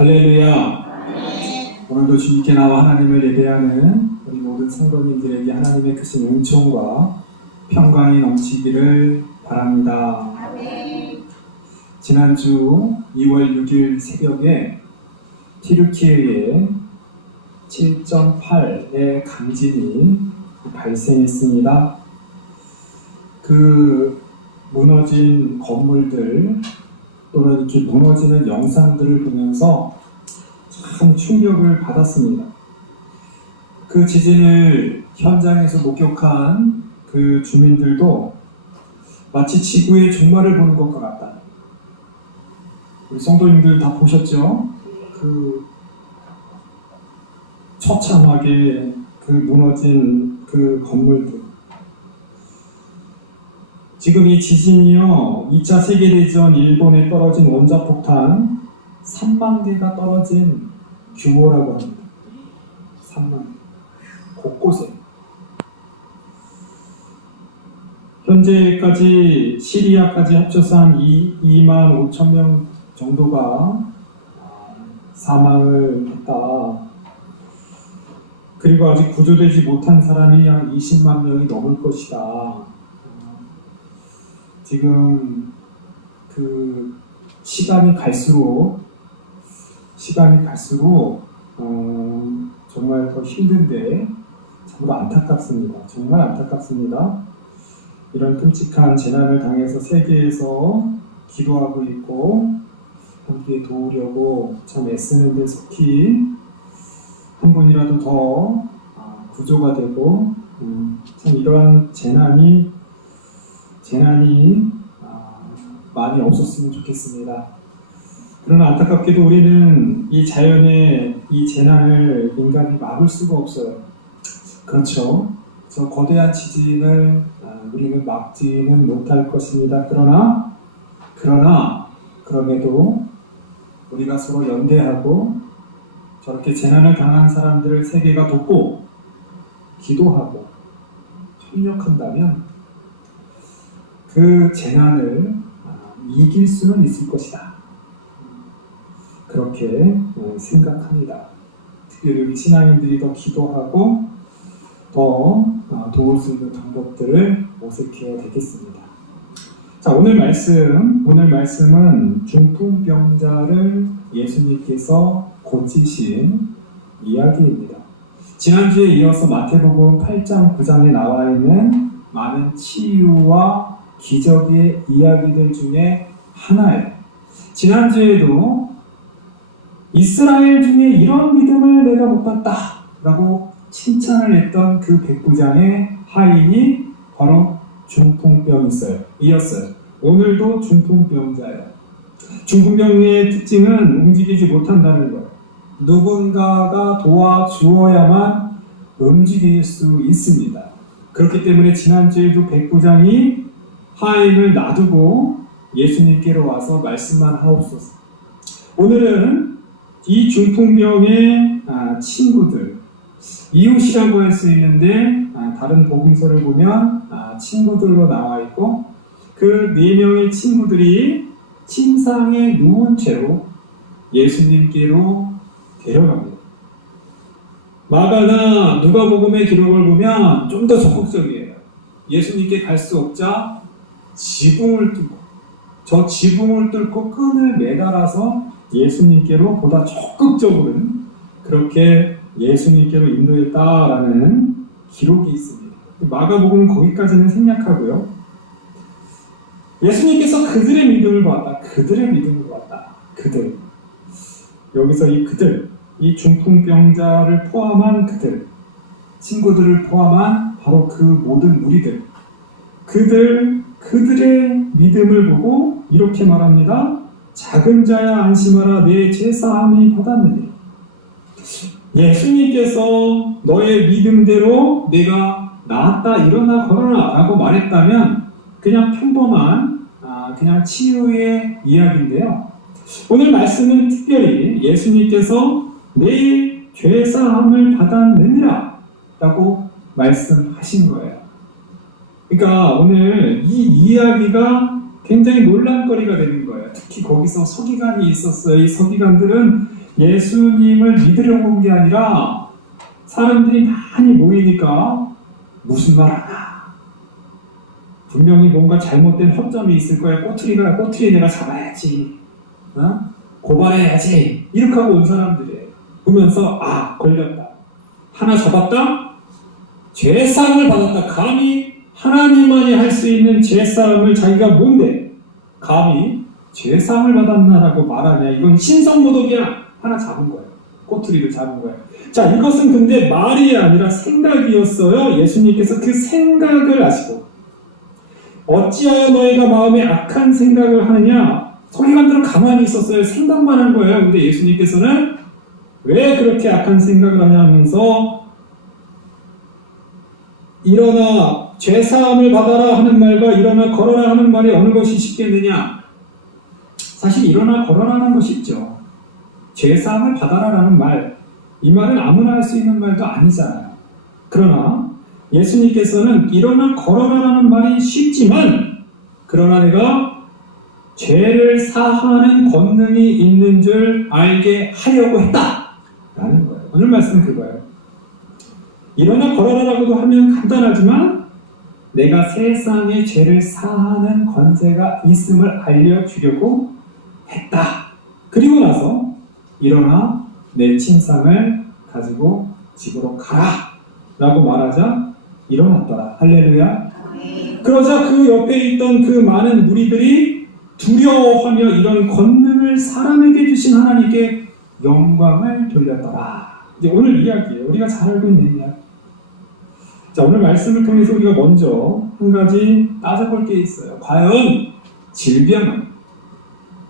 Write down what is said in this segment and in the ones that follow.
할렐루야. 오늘도 주님께 나와 하나님을 예배하는 우리 모든 성도님들에게 하나님의 크신 은총과 평강이 넘치기를 바랍니다. 지난주 2월 6일 새벽에 튀르키예에 7.8의 강진이 발생했습니다. 그 무너진 건물들 또는 이렇게 무너지는 영상들을 보면서 참 충격을 받았습니다. 그 지진을 현장에서 목격한 그 주민들도 마치 지구의 종말을 보는 것과 같다. 우리 성도님들 다 보셨죠? 그 처참하게 그 무너진 그 건물들. 지금 이 지진이요, 2차 세계대전 일본에 떨어진 원자폭탄 3만 개가 떨어진 규모라고 합니다. 3만 개. 곳곳에. 현재까지 시리아까지 합쳐서 한 2만 5천 명 정도가 사망을 했다. 그리고 아직 구조되지 못한 사람이 한 20만 명이 넘을 것이다. 지금 그 시간이 갈수록 정말 더 힘든데 참으로 안타깝습니다. 정말 안타깝습니다. 이런 끔찍한 재난을 당해서 세계에서 기도하고 있고 함께 도우려고 참 애쓰는데 속히 한 분이라도 더 구조가 되고 참 이러한 재난이 많이 없었으면 좋겠습니다. 그러나 안타깝게도 우리는 이 자연의 이 재난을 인간이 막을 수가 없어요. 그렇죠. 저 거대한 지진을 우리는 막지는 못할 것입니다. 그럼에도 우리가 서로 연대하고 저렇게 재난을 당한 사람들을 세계가 돕고 기도하고 협력한다면 그 재난을 이길 수는 있을 것이다. 그렇게 생각합니다. 특별히 우리 신앙인들이 더 기도하고 더 도울 수 있는 방법들을 모색해야 되겠습니다. 자, 오늘 말씀은 중풍병자를 예수님께서 고치신 이야기입니다. 지난주에 이어서 마태복음 8장 9장에 나와 있는 많은 치유와 기적의 이야기들 중에 하나예요. 지난주에도 이스라엘 중에 이런 믿음을 내가 못 봤다 라고 칭찬을 했던 그 백부장의 하인이 바로 중풍병이었어요. 오늘도 중풍병자예요. 중풍병의 특징은 움직이지 못한다는 거예요. 누군가가 도와주어야만 움직일 수 있습니다. 그렇기 때문에 지난주에도 백부장이 하인을 놔두고 예수님께로 와서 말씀만 하옵소서. 오늘은 이 중풍병의 친구들, 이웃이라고 할 수 있는데 다른 복음서를 보면 친구들로 나와 있고 그 4명의 친구들이 침상에 누운 채로 예수님께로 데려갑니다. 마가나 누가복음의 기록을 보면 좀 더 적극적이에요. 예수님께 갈 수 없자 지붕을 뚫고 끈을 매달아서 예수님께로 보다 적극적으로는 그렇게 예수님께로 인도했다라는 기록이 있습니다. 마가복음은 거기까지는 생략하고요. 예수님께서 그들의 믿음을 보았다. 그들. 여기서 이 중풍병자를 포함한 그들, 친구들을 포함한 바로 그 모든 무리들, 그들의 믿음을 보고 이렇게 말합니다. 작은 자야 안심하라, 내 죄사함이 받았느니. 예수님께서 너의 믿음대로 내가 나았다, 일어나, 걸어라 라고 말했다면 그냥 평범한 그냥 치유의 이야기인데요. 오늘 말씀은 특별히 예수님께서 내 죄사함을 받았느니라 라고 말씀하신 거예요. 그러니까 오늘 이 이야기가 굉장히 논란거리가 되는 거예요. 특히 거기서 서기관이 있었어요. 이 서기관들은 예수님을 믿으려고 온 게 아니라 사람들이 많이 모이니까 무슨 말 하나, 분명히 뭔가 잘못된 허점이 있을 거야. 꼬투리 내가 잡아야지, 고발해야지, 이렇게 하고 온 사람들이에요. 보면서 걸렸다, 하나 잡았다, 죄사함을 받았다. 감히 하나님만이 할 수 있는 죄사함을 자기가 뭔데 감히 죄사함을 받았나라고 말하냐. 이건 신성모독이야. 하나 잡은 거예요. 꼬투리를 잡은 거예요. 자, 이것은 근데 말이 아니라 생각이었어요. 예수님께서 그 생각을 아시고, 어찌하여 너희가 마음에 악한 생각을 하느냐. 서기관들은 가만히 있었어요. 생각만 한 거예요. 근데 예수님께서는 왜 그렇게 악한 생각을 하냐 하면서, 일어나 죄사함을 받아라 하는 말과 일어나 걸어라 하는 말이 어느 것이 쉽겠느냐. 사실 일어나 걸어라는 것이 쉽죠. 죄사함을 받아라라는 말, 이 말은 아무나 할 수 있는 말도 아니잖아요. 그러나 예수님께서는 일어나 걸어라라는 말이 쉽지만, 그러나 내가 죄를 사하는 권능이 있는 줄 알게 하려고 했다라는 거예요. 오늘 말씀은 그거예요. 일어나 걸어라라고도 하면 간단하지만 내가 세상의 죄를 사하는 권세가 있음을 알려주려고 했다. 그리고 나서 일어나 내 침상을 가지고 집으로 가라 라고 말하자 일어났더라. 할렐루야. 그러자 그 옆에 있던 그 많은 무리들이 두려워하며 이런 권능을 사람에게 주신 하나님께 영광을 돌렸더라. 이제 오늘 이야기예요. 우리가 잘 알고 있는 이야기. 자, 오늘 말씀을 통해서 우리가 먼저 한 가지 따져볼 게 있어요. 과연 질병은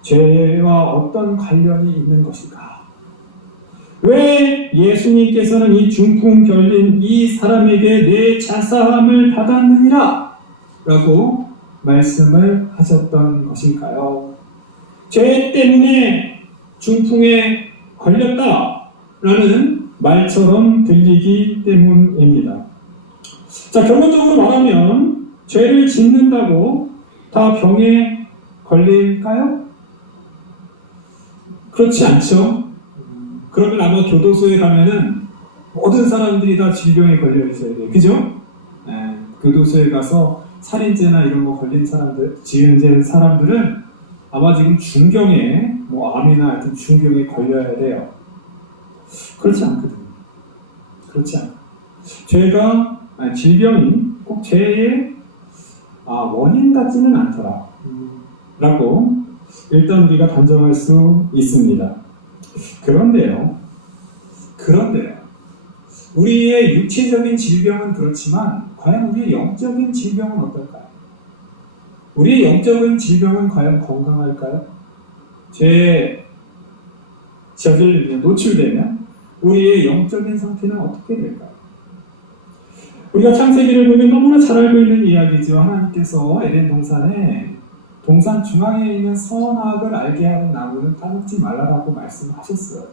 죄와 어떤 관련이 있는 것일까? 왜 예수님께서는 이 중풍 결린 이 사람에게 내 자사함을 받았느니라 라고 말씀을 하셨던 것일까요? 죄 때문에 중풍에 걸렸다라는 말처럼 들리기 때문입니다. 자, 결론적으로 말하면 죄를 짓는다고 다 병에 걸릴까요? 그렇지 않죠. 그러면 아마 교도소에 가면은 모든 사람들이 다 질병에 걸려 있어야 돼요. 그죠? 교도소에 가서 살인죄나 이런 거 걸린 사람들, 지은 사람들은 아마 지금 중경에, 암이나 하여튼 중경에 걸려야 돼요. 그렇지 않거든요. 그렇지 않아요. 질병이 꼭 죄의 원인 같지는 않더라 라고 일단 우리가 단정할 수 있습니다. 그런데요, 우리의 육체적인 질병은 그렇지만 과연 우리의 영적인 질병은 어떨까요? 우리의 영적인 질병은 과연 건강할까요? 죄에 노출되면 우리의 영적인 상태는 어떻게 될까요? 우리가 창세기를 보면 너무나 잘 알고 있는 이야기죠. 하나님께서 에덴 동산에 동산 중앙에 있는 선악을 알게 하는 나무는 따먹지 말라라고 말씀하셨어요.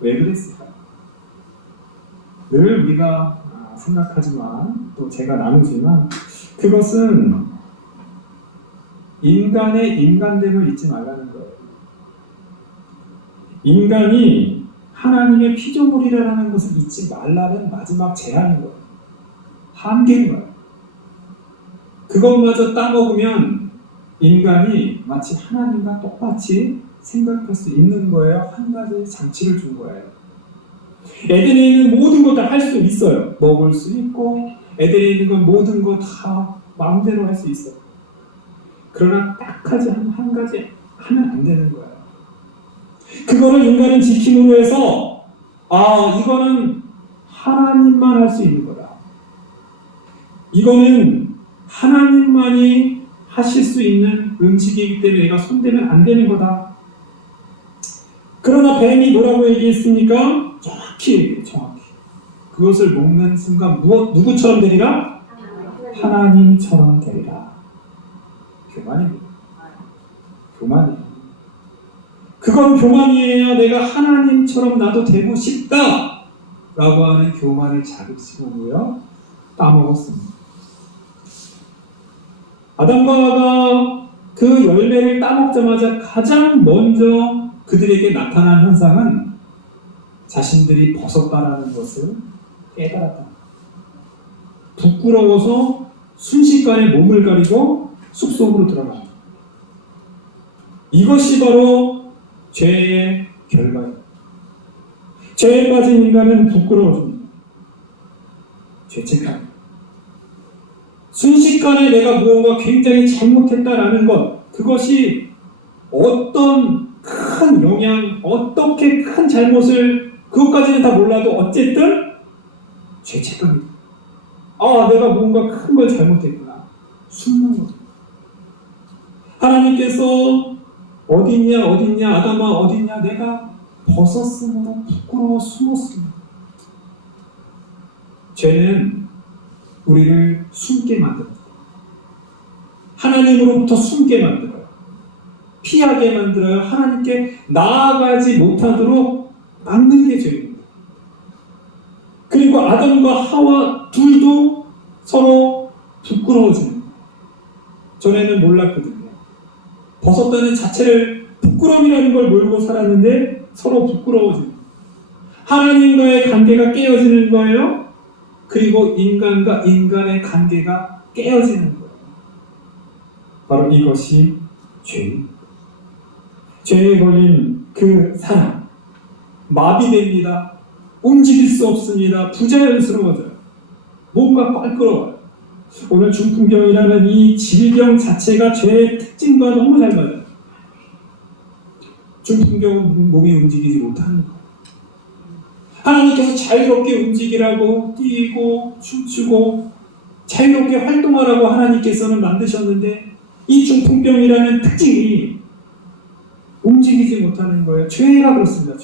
왜 그랬을까요? 늘 우리가 생각하지만 또 제가 나누지만 그것은 인간의 인간됨을 잊지 말라는 거예요. 인간이 하나님의 피조물이라는 것을 잊지 말라는 마지막 제안인 거예요. 한계인 거예요. 그것마저 따먹으면 인간이 마치 하나님과 똑같이 생각할 수 있는 거예요. 한 가지 장치를 준 거예요. 에덴에 있는 모든 것 다 할 수 있어요. 먹을 수 있고 에덴에 있는 건 모든 거 다 마음대로 할 수 있어요. 그러나 딱 한 가지 하면 안 되는 거예요. 그거를 인간은 지킴으로 해서 이거는 하나님만 할 수 있는 거다. 이거는 하나님만이 하실 수 있는 음식이기 때문에 내가 손대면 안 되는 거다. 그러나 뱀이 뭐라고 얘기했습니까? 정확히 그것을 먹는 순간 누구처럼 되리라? 하나님처럼 되리라. 교만입니다. 교만이에요. 그건 교만이에요. 내가 하나님처럼 나도 되고 싶다 라고 하는 교만을 자극시키고요 따먹었습니다. 아담과 하와가 그 열매를 따먹자마자 가장 먼저 그들에게 나타난 현상은 자신들이 벗었다라는 것을 깨달았다. 부끄러워서 순식간에 몸을 가리고 숲속으로 들어간다. 이것이 바로 죄의 결과입니다. 죄에 빠진 인간은 부끄러워집니다. 죄책감. 순식간에 내가 무언가 굉장히 잘못했다라는 것, 그것이 어떤 큰 영향, 어떻게 큰 잘못을, 그것까지는 다 몰라도 어쨌든 죄책감이다. 아, 내가 뭔가 큰 걸 잘못했구나. 숨는 거죠. 하나님께서 어딨냐, 아담아 어딨냐, 내가 벗었으므로 부끄러워 숨었습니다. 죄는 우리를 숨게 만듭니다. 하나님으로부터 숨게 만들어요. 피하게 만들어요. 하나님께 나아가지 못하도록 막는 게 죄입니다. 그리고 아담과 하와 둘도 서로 부끄러워지는 거예요. 전에는 몰랐거든요. 벗었다는 자체를 부끄러움이라는 걸 몰고 살았는데 서로 부끄러워지는 거예요. 하나님과의 관계가 깨어지는 거예요. 그리고 인간과 인간의 관계가 깨어지는 거예요. 바로 이것이 죄입니다. 죄에 걸린 그 사람, 마비됩니다. 움직일 수 없습니다. 부자연스러워져요. 뭔가 껄끄러워요. 오늘 중풍병이라는 이 질병 자체가 죄의 특징과 너무 잘 맞아요. 중풍병은 몸이 움직이지 못하는 거예요. 하나님께서 자유롭게 움직이라고, 뛰고 춤추고 자유롭게 활동하라고 하나님께서는 만드셨는데 이 중풍병이라는 특징이 움직이지 못하는 거예요. 죄가 그렇습니다.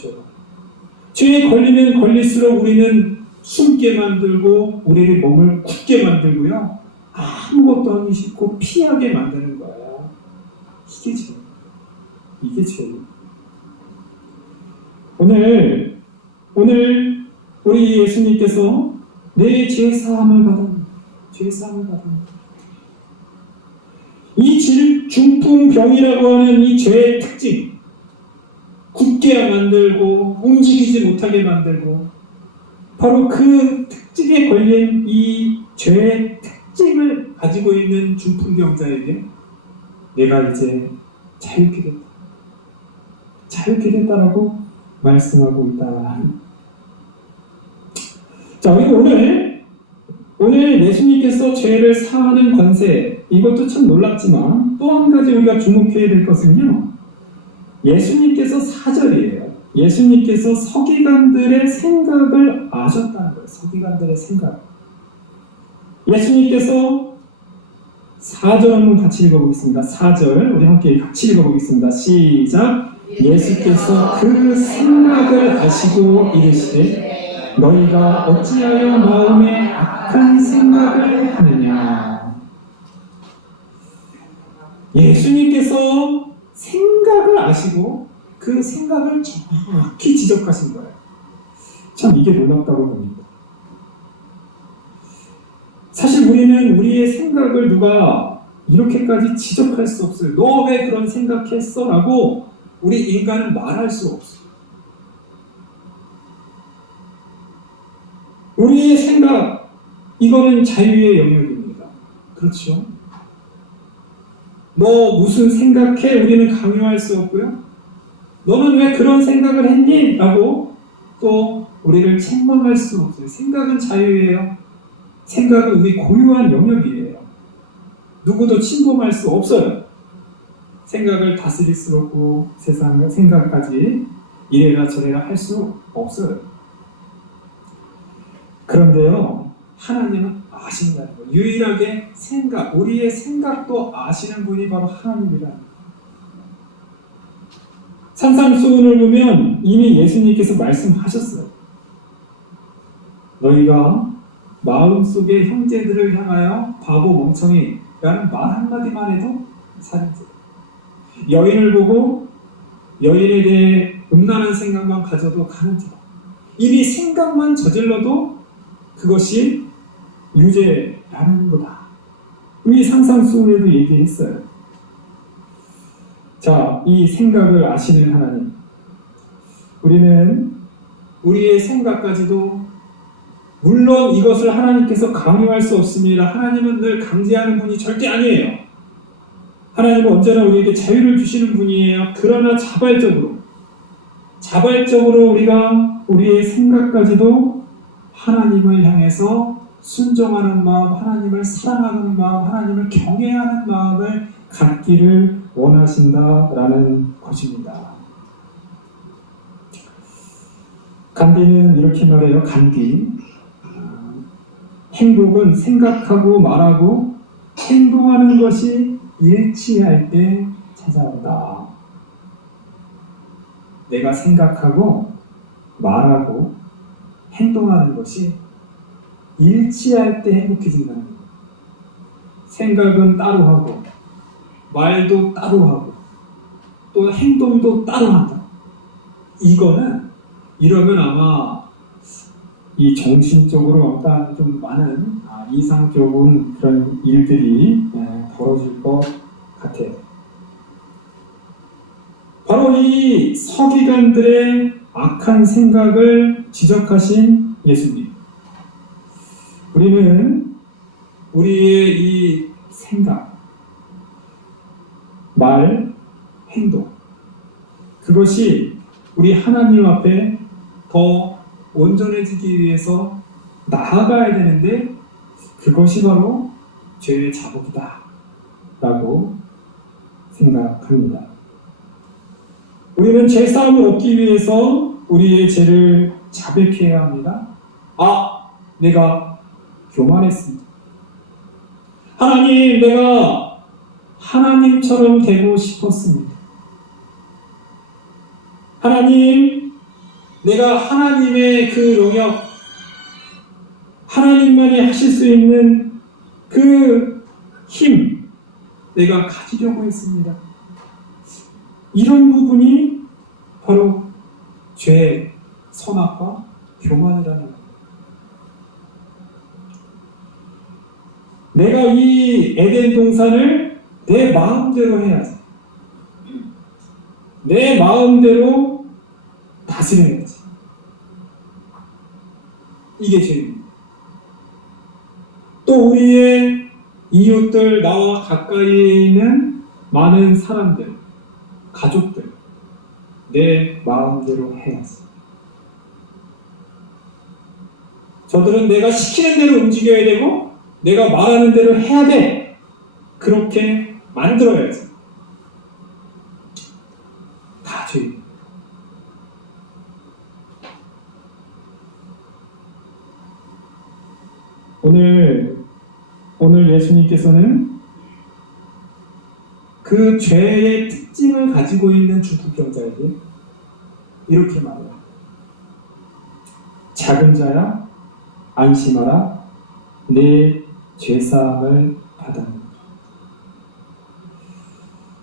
죄에 걸리면 걸릴수록 우리는 숨게 만들고 우리의 몸을 굳게 만들고요. 아무것도 하기 싫고 피하게 만드는 거예요. 이게 죄예요. 이게 죄예요. 오늘 우리 예수님께서 내 죄 사함을 받은 죄 사함을 받은 이 중풍병이라고 하는 이 죄의 특징, 굳게 만들고 움직이지 못하게 만들고, 바로 그 특징에 걸린 이 죄의 특징을 가지고 있는 중풍병자에게 내가 이제 자유케 됐다. 자유케 됐다라고 말씀하고 있다. 자, 그리고 오늘 예수님께서 죄를 사하는 권세, 이것도 참 놀랍지만 또 한 가지 우리가 주목해야 될 것은요, 예수님께서 4절이에요. 예수님께서 서기관들의 생각을 아셨다는 거예요. 서기관들의 생각. 예수님께서 4절 한번 같이 읽어보겠습니다. 4절 우리 함께 같이 읽어보겠습니다. 시작. 예수께서 그 생각을 아시고 이르시되 너희가 어찌하여 마음에 악한 생각을 하느냐. 예수님께서 생각을 아시고 그 생각을 정확히 지적하신 거예요. 참 이게 놀랍다고 봅니다. 사실 우리는 우리의 생각을 누가 이렇게까지 지적할 수 없어요. 너 왜 그런 생각했어? 라고 우리 인간은 말할 수 없어요. 우리의 생각, 이거는 자유의 영역입니다. 그렇죠? 너 무슨 생각해? 우리는 강요할 수 없고요. 너는 왜 그런 생각을 했니? 라고 또 우리를 책망할 수 없어요. 생각은 자유예요. 생각은 우리 고유한 영역이에요. 누구도 침범할 수 없어요. 생각을 다스릴 수 없고 세상의 생각까지 이래라 저래라 할 수 없어요. 그런데요, 하나님은 아신다는 거예요. 유일하게 우리의 생각도 아시는 분이 바로 하나님이라는 거예요. 산상수훈을 보면 이미 예수님께서 말씀하셨어요. 너희가 마음속에 형제들을 향하여 바보 멍청이 라는 말 한마디만 해도 살인죄. 여인을 보고 여인에 대해 음란한 생각만 가져도 가는 죄. 이미 생각만 저질러도 그것이 유죄라는 거다. 이미 상상수훈에도 얘기했어요. 자, 이 생각을 아시는 하나님, 우리는 우리의 생각까지도, 물론 이것을 하나님께서 강요할 수 없습니다. 하나님은 늘 강제하는 분이 절대 아니에요. 하나님은 언제나 우리에게 자유를 주시는 분이에요. 그러나 자발적으로 우리가 우리의 생각까지도 하나님을 향해서 순종하는 마음, 하나님을 사랑하는 마음, 하나님을 경외하는 마음을 갖기를 원하신다라는 것입니다. 간디는 이렇게 말해요. 간디. 행복은 생각하고 말하고 행동하는 것이 일치할 때 찾아온다. 내가 생각하고 말하고 행동하는 것이 일치할 때 행복해진다는 거예요. 생각은 따로 하고 말도 따로 하고 또 행동도 따로 한다. 이러면 아마 이 정신적으로 어떤 좀 많은 이상적인 그런 일들이 벌어질 것 같아요. 바로 이 서기관들의 악한 생각을 지적하신 예수님. 우리는 우리의 이 생각, 말, 행동, 그것이 우리 하나님 앞에 더 온전해지기 위해서 나아가야 되는데, 그것이 바로 죄의 자복이다 라고 생각합니다. 우리는 죄사함을 얻기 위해서 우리의 죄를 자백해야 합니다. 내가 교만했습니다. 하나님, 내가 하나님처럼 되고 싶었습니다. 하나님, 내가 하나님의 그 영역, 하나님만이 하실 수 있는 그 힘, 내가 가지려고 했습니다. 이런 부분이 바로 죄의 선악과 교만이라는 거예요. 내가 이 에덴 동산을 내 마음대로 해야지. 내 마음대로 다스려야지. 이게 죄입니다. 또 우리의 이웃들, 나와 가까이에 있는 많은 사람들, 가족들, 내 마음대로 해야지. 저들은 내가 시키는 대로 움직여야 되고 내가 말하는 대로 해야 돼. 그렇게 만들어야지. 다 죄입니다. 오늘 예수님께서는 그 죄의 특징을 가지고 있는 중풍병자에게 이렇게 말해요. 작은 자야, 안심하라. 내 죄사함을 받았느니라.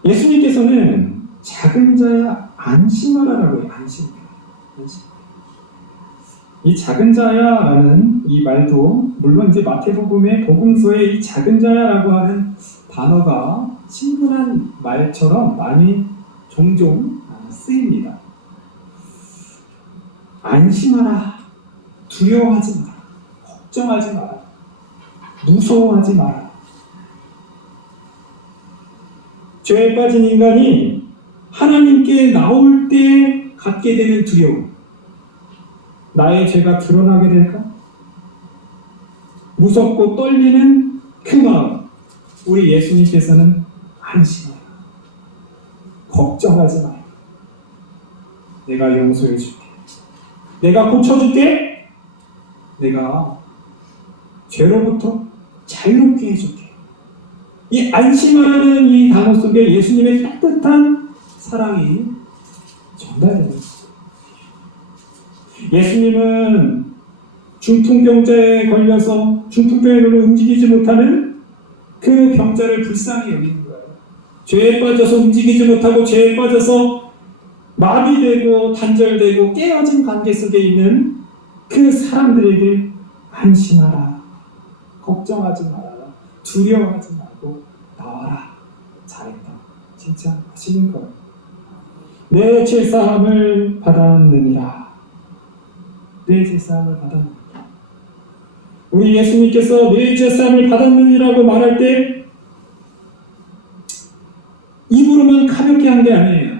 예수님께서는 작은 자야, 안심하라라고 해요. 안심. 이 작은 자야라는 이 말도 물론 이제 마태복음의 복음서에 이 작은 자야라고 하는 단어가 친근한 말처럼 많이 종종 쓰입니다. 안심하라, 두려워하지 마라, 걱정하지 마라, 무서워하지 마라. 죄에 빠진 인간이 하나님께 나올 때 갖게 되는 두려움, 나의 죄가 드러나게 될까? 무섭고 떨리는 그 마음, 우리 예수님께서는 안심하라, 걱정하지 마라, 내가 용서해 줄게, 내가 고쳐줄게, 내가 죄로부터 자유롭게 해줄게. 이 안심하라는 이 단어 속에 예수님의 따뜻한 사랑이 전달됩니다. 예수님은 중풍병자에 걸려서 중풍병으로 움직이지 못하는 그 병자를 불쌍히 여기는 거예요. 죄에 빠져서 움직이지 못하고 죄에 빠져서 마비되고 단절되고 깨어진 관계 속에 있는 그 사람들에게 안심하라, 걱정하지 말아라, 두려워하지 말고 나와라, 잘했다, 진짜 하시는 거예요. 내 죄사함을 받았느니라. 내 죄사함을 받았느니라. 우리 예수님께서 내 죄사함을 받았느니라고 말할 때 입으로만 가볍게 한 게 아니에요.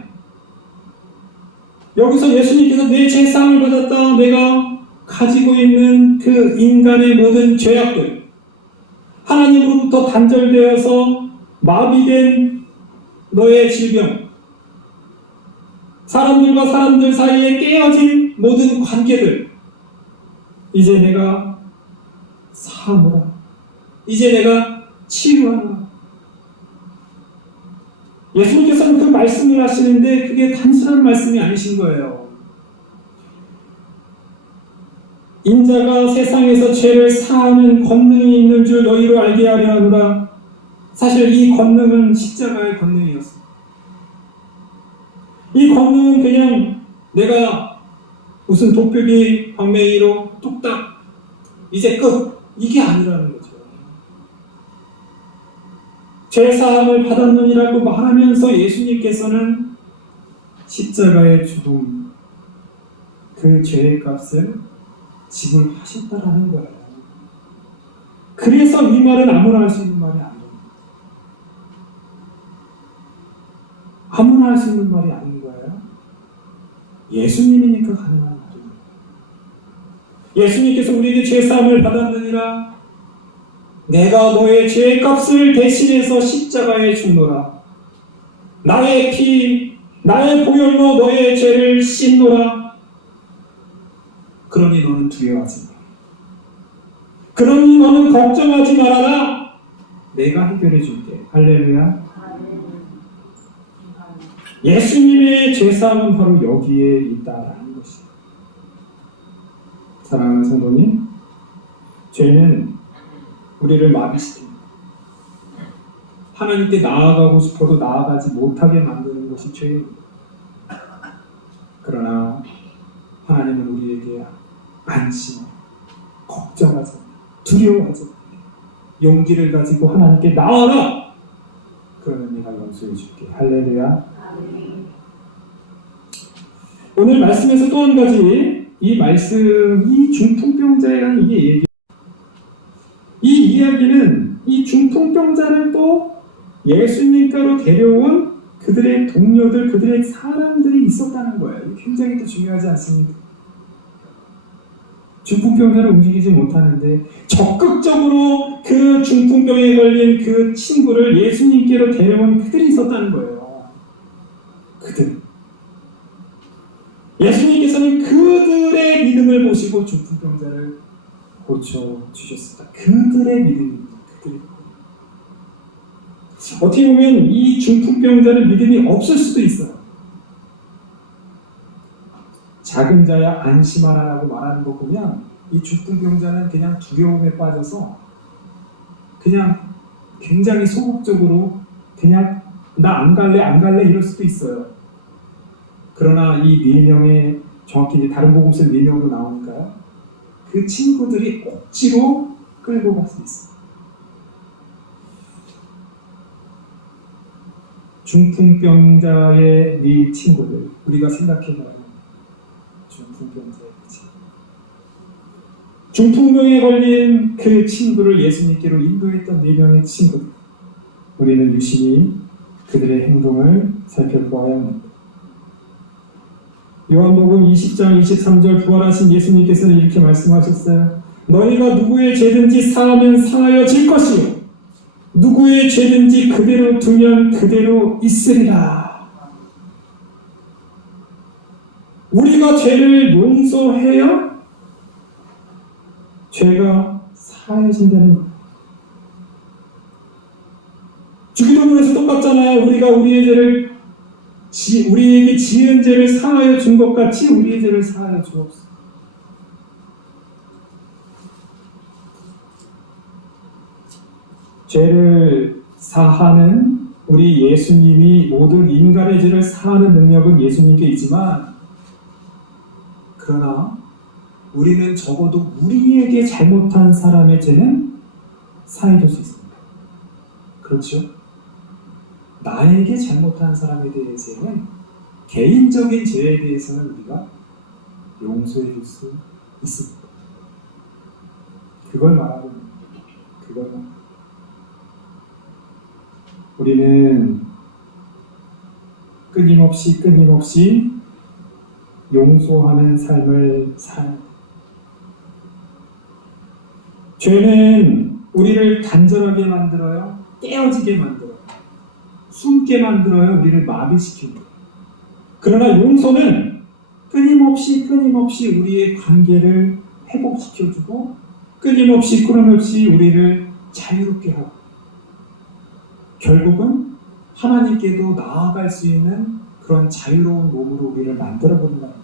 여기서 예수님께서 내 죄사함을 받았다. 내가 가지고 있는 그 인간의 모든 죄악들, 하나님으로부터 단절되어서 마비된 너의 질병, 사람들과 사람들 사이에 깨어진 모든 관계들, 이제 내가 사하노라. 이제 내가 치유하노라. 예수님께서는 그 말씀을 하시는데 그게 단순한 말씀이 아니신 거예요. 인자가 세상에서 죄를 사하는 권능이 있는 줄 너희로 알게 하려 하노라. 사실 이 권능은 십자가의 권능이었습니다. 이 권능은 그냥 내가 무슨 돋보기 방맹이로 뚝딱 이제 끝, 이게 아니라는 거죠. 죄사함을 받았느니라고 말하면서 예수님께서는 십자가의 죽음, 그 죄의 값을 지불하셨다라는 거예요. 그래서 이 말은 아무나 할 수 있는 말이 아니에요. 아무나 할 수 있는 말이 아닌 거예요. 예수님이니까 가능한 말이에요. 예수님께서 우리에게 죄사함을 받았느니라. 내가 너의 죄의 값을 대신해서 십자가에 죽노라. 나의 피, 나의 보혈로 너의 죄를 씻노라. 그러니 너는 두려워하지 마. 그러니 너는 걱정하지 말아라. 내가 해결해 줄게. 할렐루야. 예수님의 죄사함은 바로 여기에 있다라는 것이에요. 사랑하는 성도님, 죄는 우리를 마비시킵니다. 하나님께 나아가고 싶어도 나아가지 못하게 만드는 것이 죄입니다. 그러나 하나님은 우리에게 안심하고 걱정하지 마, 두려워하지 마, 용기를 가지고 하나님께 나아라. 그러면 내가 용서해 줄게. 할렐루야. 오늘 말씀에서 또 한 가지 이 말씀, 이 중풍병자에 대한 이 이야기는 이 중풍병자를 또 예수님께로 데려온 그들의 동료들, 그들의 사람들이 있었다는 거예요. 굉장히 또 중요하지 않습니까? 중풍병자는 움직이지 못하는데 적극적으로 그 중풍병에 걸린 그 친구를 예수님께로 데려온 그들이 있었다는 거예요. 그들. 예수님께서는 그들의 믿음을 보시고 중풍병자를 고쳐주셨습니다. 그들의 믿음입니다. 어떻게 보면 이 중풍병자는 믿음이 없을 수도 있어요. 작은 자야 안심하라라고 말하는 거 보면 이 중풍병자는 그냥 두려움에 빠져서 그냥 굉장히 소극적으로 그냥 나 안 갈래 이럴 수도 있어요. 그러나 이 4명의, 정확히 이제 다른 복음서 4명으로 나오니까요, 그 친구들이 억지로 끌고 갈 수 있어요. 중풍병자의 네 친구들, 우리가 생각해봐야 합니다. 중풍병자의 친구. 중풍병에 걸린 그 친구를 예수님께로 인도했던 4명의 친구들, 우리는 유심히 그들의 행동을 살펴보아야 합니다. 요한복음 20장 23절 부활하신 예수님께서는 이렇게 말씀하셨어요. 너희가 누구의 죄든지 사하면 사하여질 것이요 누구의 죄든지 그대로 두면 그대로 있으리라. 우리가 죄를 용서해야 죄가 사해진다는 거예요. 주기도문에서 똑같잖아요. 우리가 우리의 죄를 우리에게 지은 죄를 사하여 준 것 같이 우리의 죄를 사하여 주옵소서. 죄를 사하는 우리 예수님이 모든 인간의 죄를 사하는 능력은 예수님께 있지만, 그러나 우리는 적어도 우리에게 잘못한 사람의 죄는 사해줄 수 있습니다. 그렇죠? 나에게 잘못한 사람에 대해서는 개인적인 죄에 대해서는 우리가 용서해 줄 수 있습니다. 그걸 말하고 있는 거예요. 그걸 말하고. 우리는 끊임없이 용서하는 삶을 살아야 돼요. 죄는 우리를 단절하게 만들어요. 깨어지게 만들어요. 숨게 만들어요. 우리를 마비시키는 거예요. 그러나 용서는 끊임없이 우리의 관계를 회복시켜주고 끊임없이 우리를 자유롭게 하고 결국은 하나님께도 나아갈 수 있는 그런 자유로운 몸으로 우리를 만들어버린다는 거예요.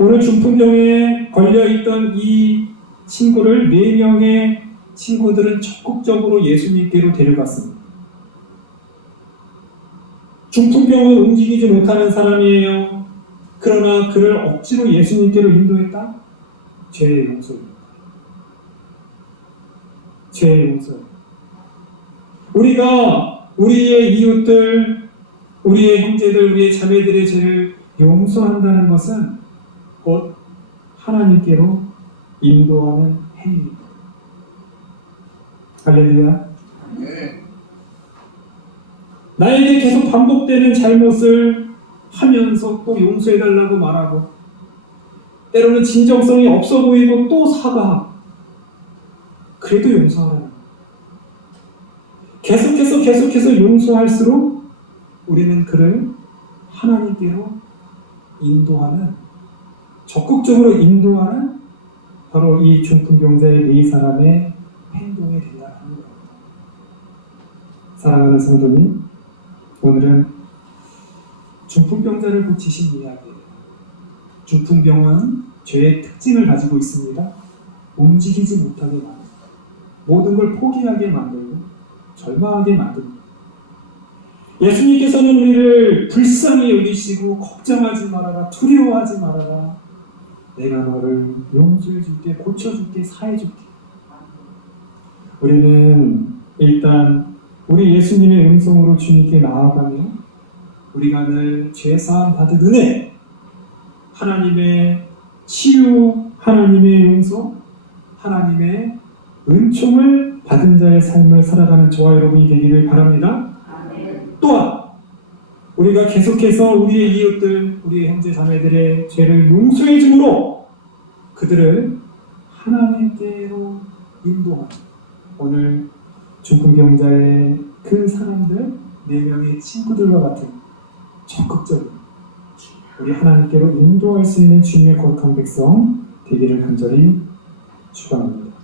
오늘 중풍병에 걸려있던 이 친구를 4명의 친구들은 적극적으로 예수님께로 데려갔습니다. 중풍병은 움직이지 못하는 사람이에요. 그러나 그를 억지로 예수님께로 인도했다? 죄의 용서입니다. 죄의 용서. 우리가 우리의 이웃들, 우리의 형제들, 우리의 자매들의 죄를 용서한다는 것은 곧 하나님께로 인도하는 행위입니다. 할렐루야. 나에게 계속 반복되는 잘못을 하면서 또 용서해달라고 말하고 때로는 진정성이 없어 보이고 또 사과하고 그래도 용서하라는 거예요. 계속해서 용서할수록 우리는 그를 하나님께로 인도하는, 적극적으로 인도하는 바로 이 중풍병자의 4사람의 행동이 된다는 거예요. 사랑하는 성도님, 오늘은 중풍병자를 고치신 이야기예요. 중풍병은 죄의 특징을 가지고 있습니다. 움직이지 못하게 만들고 모든 걸 포기하게 만들고 절망하게 만듭니다. 예수님께서는 우리를 불쌍히 여기시고 걱정하지 말아라, 두려워하지 말아라, 내가 너를 용서해 줄게, 고쳐줄게, 사해줄게. 우리는 일단 우리 예수님의 음성으로 주님께 나아가며 우리가 늘 죄사함 받은 은혜, 하나님의 치유, 하나님의 용서, 하나님의 은총을 받은 자의 삶을 살아가는 저와 여러분이 되기를 바랍니다. 또한 우리가 계속해서 우리의 이웃들, 우리의 형제 자매들의 죄를 용서해 주므로 그들을 하나님께로 인도하는, 오늘 중풍병자의 그 사람들 4명의 친구들과 같은 적극적으로 우리 하나님께로 인도할 수 있는 주님의 거룩한 백성 되기를 간절히 축원합니다.